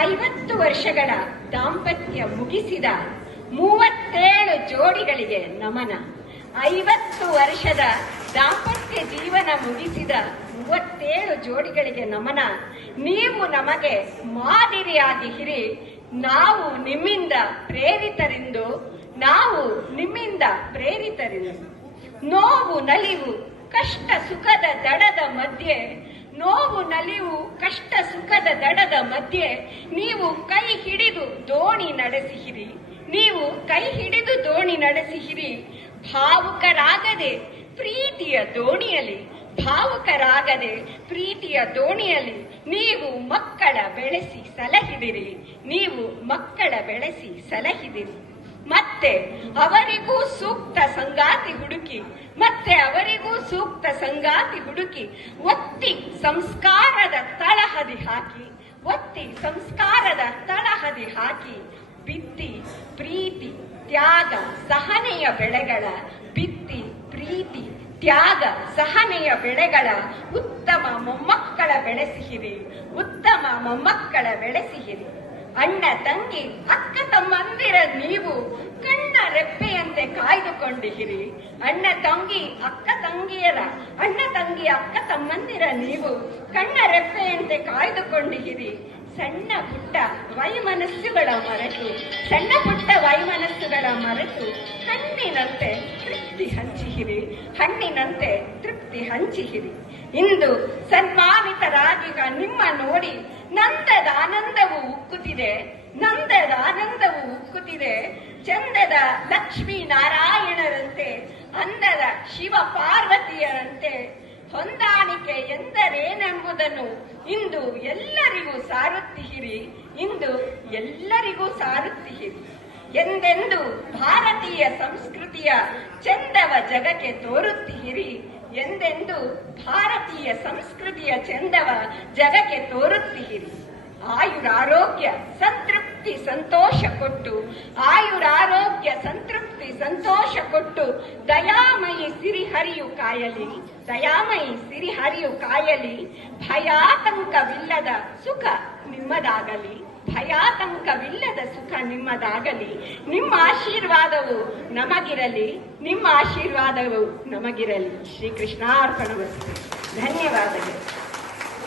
ಐವತ್ತು ವರ್ಷಗಳ ದಾಂಪತ್ಯ ಮುಗಿಸಿದ ಮೂವತ್ತೇಳು ಜೋಡಿಗಳಿಗೆ ನಮನ. ಐವತ್ತು ವರ್ಷದ ದಾಂಪತ್ಯ ಜೀವನ ಮುಗಿಸಿದ ಮೂವತ್ತೇಳು ಜೋಡಿಗಳಿಗೆ ನಮನ. ನೀವು ನಮಗೆ ಮಾದರಿಯಾಗಿ ಹಿರಿ. ನಾವು ನಿಮ್ಮಿಂದ ಪ್ರೇರಿತರೆಂದು. ನಾವು ನಿಮ್ಮಿಂದ ಪ್ರೇರಿತರೆಂದು. ನೋವು, ನಲಿವು, ಕಷ್ಟ, ಸುಖದ, ದಡದ ಮಧ್ಯೆ ನೋವು, ನಲಿವು, ಕಷ್ಟ, ಸುಖದ, ದಡದ ಮಧ್ಯೆ ನೀವು ಕೈ ಹಿಡಿದು ದೋಣಿ ನಡೆಸಿಹಿರಿ. ನೀವು ಕೈ ಹಿಡಿದು ದೋಣಿ ನಡೆಸಿಹಿರಿ. ಭಾವುಕರಾಗದೆ ಪ್ರೀತಿಯ ದೋಣಿಯಲ್ಲಿ, ಭಾವುಕರಾಗದೆ ಪ್ರೀತಿಯ ದೋಣಿಯಲ್ಲಿ ನೀವು ಮಕ್ಕಳ ಬೆಳೆಸಿ ಸಲಹಿದಿರಿ. ನೀವು ಮಕ್ಕಳ ಬೆಳೆಸಿ ಸಲಹಿದಿರಿ. ಮತ್ತೆ ಅವರಿಗೂ ಸೂಕ್ತ ಸಂಗಾತಿ ಹುಡುಕಿ, ಮತ್ತೆ ಅವರಿಗೂ ಸೂಕ್ತ ಸಂಗಾತಿ ಹುಡುಕಿ, ಒತ್ತಿ ಸಂಸ್ಕಾರದ ತಳಹದಿ ಹಾಕಿ, ಒತ್ತಿ ಸಂಸ್ಕಾರದ ತಳಹದಿ ಹಾಕಿ, ಬಿತ್ತಿ ಪ್ರೀತಿ, ತ್ಯಾಗ, ಸಹನೆಯ ಬೆಳೆಗಳ, ಬಿತ್ತಿ ಪ್ರೀತಿ, ತ್ಯಾಗ, ಸಹನೆಯ ಬೆಳೆಗಳ ಉತ್ತಮ ಮೊಮ್ಮಕ್ಕಳ ಬೆಳೆಸಿಹಿರಿ ಉತ್ತಮ ಮೊಮ್ಮಕ್ಕಳ ಬೆಳೆಸಿಹಿರಿ ಅಣ್ಣ ತಂಗಿ, ಅಕ್ಕ ತಮ್ಮಂದಿರ ನೀವು ಕಣ್ಣ ರೆಪ್ಪೆಯಂತೆ ಕಾಯ್ದುಕೊಂಡಿರಿ ಅಣ್ಣ ತಂಗಿ, ಅಕ್ಕ ತಂಗಿಯರ, ಅಣ್ಣ ತಂಗಿ, ಅಕ್ಕ ತಮ್ಮಂದಿರ ನೀವು ಕಣ್ಣ ರೆಪ್ಪೆಯಂತೆ ಕಾಯ್ದುಕೊಂಡಿರಿ ಸಣ್ಣ ಪುಟ್ಟ ವೈಮನಸ್ಸುಗಳ ಮರೆತು, ಸಣ್ಣ ಪುಟ್ಟ ವೈಮನಸ್ಸುಗಳ ಮರೆತು ಹಣ್ಣಿನಂತೆ ತೃಪ್ತಿ ಹಂಚಿಹಿರಿ ಹಣ್ಣಿನಂತೆ ತೃಪ್ತಿ ಹಂಚಿಹಿರಿ ಇಂದು ಸನ್ಮಾನಿತರಾಗಿಗ ನಿಮ್ಮ ನೋಡಿ ನಂದದ ಆನಂದವು ಉಕ್ಕುತ್ತಿದೆ, ನಂದದ ಆನಂದವು ಉಕ್ಕುತ್ತಿದೆ. ಚಂದದ ಲಕ್ಷ್ಮೀ ನಾರಾಯಣರಂತೆ, ಅಂದದ ಶಿವ ಪಾರ್ವತಿಯರಂತೆ. ಹೊಂದಾಣಿಕೆ ಎಂದರೇನೆಂಬುದನ್ನು ಇಂದು ಎಲ್ಲರಿಗೂ ಸಾರುತ್ತಿಹಿರಿ ಇಂದು ಎಲ್ಲರಿಗೂ ಸಾರುತ್ತಿಹಿರಿ ಎಂದೆಂದು ಭಾರತೀಯ ಸಂಸ್ಕೃತಿಯ ಚಂದವ ಜಗಕ್ಕೆ ತೋರುತ್ತೀರಿ? ಎಂದೆಂದು ಭಾರತೀಯ ಸಂಸ್ಕೃತಿಯ ಚಂದವ ಜಗಕ್ಕೆ ತೋರುತ್ತೀರಿ? ಆಯುರಾರೋಗ್ಯ ಸಂತೃಪ್ತಿ ಸಂತೋಷ ಕೊಟ್ಟು, ಆಯುರಾರೋಗ್ಯ ಸಂತೃಪ್ತಿ ಸಂತೋಷ ಕೊಟ್ಟು ದಯಾಮಯಿ ಸಿರಿಹರಿಯು ಕಾಯಲಿ, ದಯಾಮಯಿ ಸಿರಿಹರಿಯು ಕಾಯಲಿ, ಭಯಾತಂಕವಿಲ್ಲದ ಸುಖ ನಿಮ್ಮದಾಗಲಿ. ಭಯಾತಂಕವಿಲ್ಲದ ಸುಖ ನಿಮ್ಮದಾಗಲಿ. ನಿಮ್ಮ ಆಶೀರ್ವಾದವು ನಮಗಿರಲಿ. ನಿಮ್ಮ ಆಶೀರ್ವಾದವು ನಮಗಿರಲಿ. ಶ್ರೀಕೃಷ್ಣಾರ್ಪಣ ಧನ್ಯವಾದಗಳು.